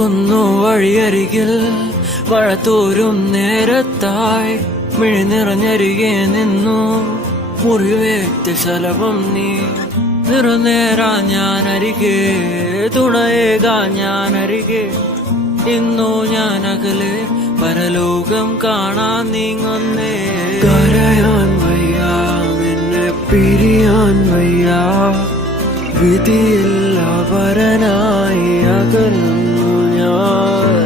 ഓർക്കുന്നു വഴിയരികിൽ വഴത്തോരും നേരത്തായി മിഴി നിറഞ്ഞരികെ നിന്നു മുറിവേറ്റ ശലഭം നീ നിറനേരാ ഞാനരികെ തുണയേകാ ഞാനരികെ ഇന്നു ഞാൻ അകലെ പരലോകം കാണാൻ നീങ്ങുന്നേ കരയാൻ വയ്യ നിന്നെ പിരിയാൻ വയ്യ വിധിയില്ല വരനായി അകലുന്നു ഞാൻ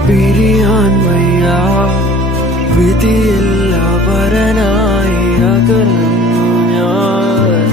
പിരിയാൻ വയ്യ വിധിയില്ല വരനായി അകലുന്നു ഞാൻ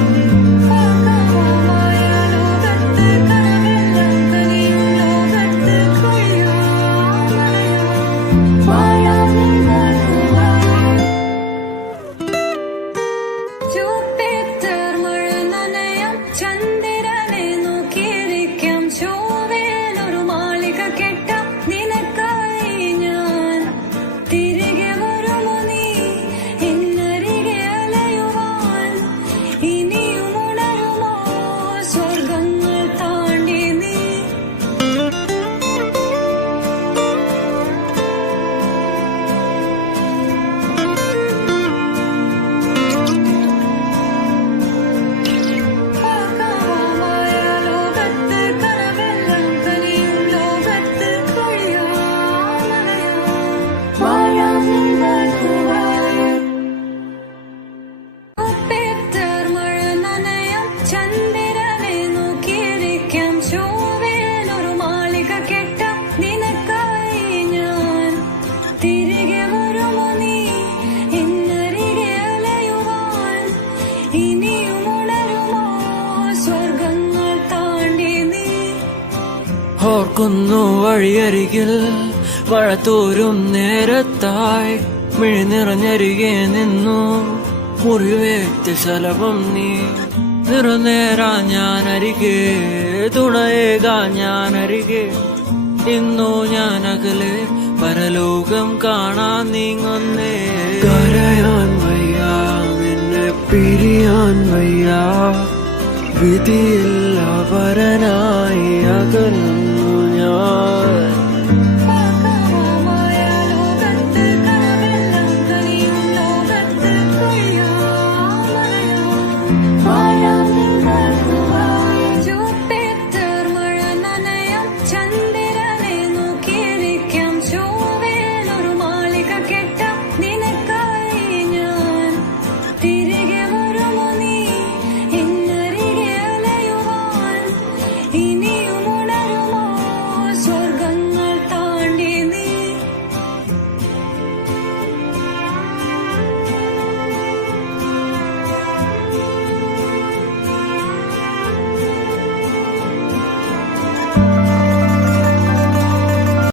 ഓർക്കുന്നു വഴിയരികിൽ വഴത്തോരും നേരത്തായി മിഴി നിറഞ്ഞരികെ നിന്നു മുറിവേറ്റ ശലഭം നീ നിറനേരാ ഞാനരികെ തുണയേകാ ഞാനരികെ ഇന്നു ഞാൻ അകലെ പരലോകം കാണാൻ നീങ്ങുന്നേ കരയാൻ വയ്യ നിന്നെ പിരിയാൻ വയ്യ വിധിയില്ല വരനായി അകലുന്നു